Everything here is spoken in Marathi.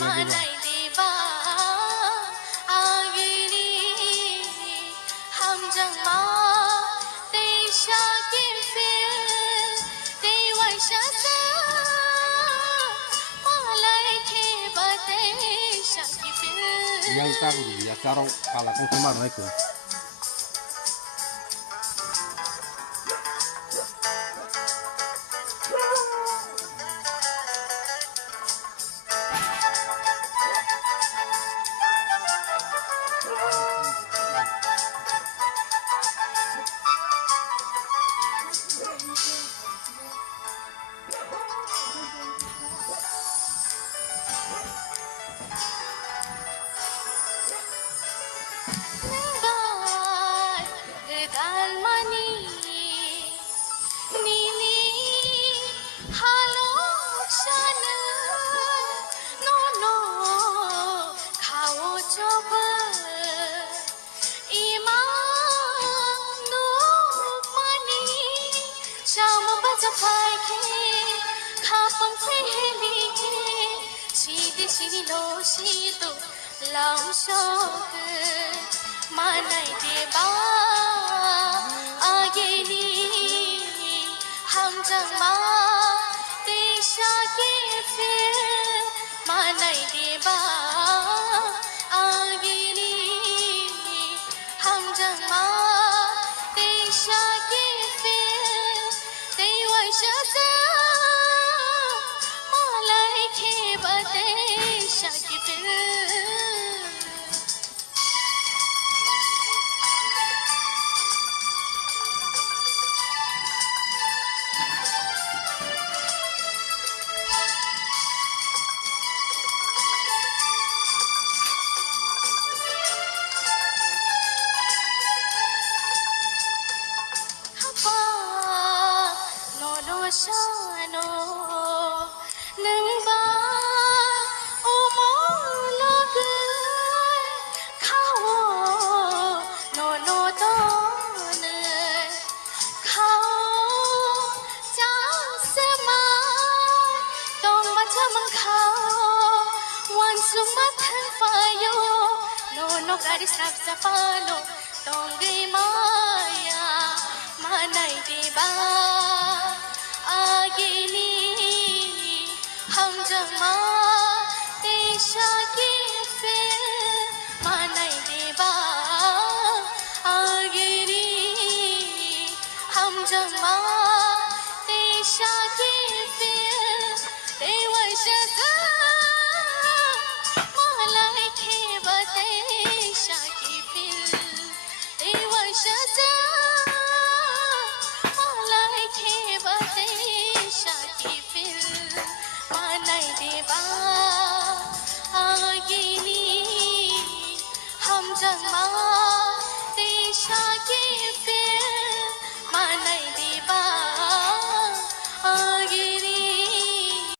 मानाई देबा आगेली हम जंगमा तेशा के फिर तेवशा सा मालाई के बतेशा के फिर yang tahu ya cara kalau kau cuma mereka मानाई देबा आगेली हम जंगमा तेशा के फिर मानाई देबा आगेली हम जंगमा तेशा के फिर तेवशा सा मालाई के बतेशा के फिर shano nang ba o mo log khawo no no don khawo cha sama tong ma chamang khawo wan sung ma than fa yo no no gari sap sapano tong ge maya manai deba आगेली हम जमा तेशा के फिर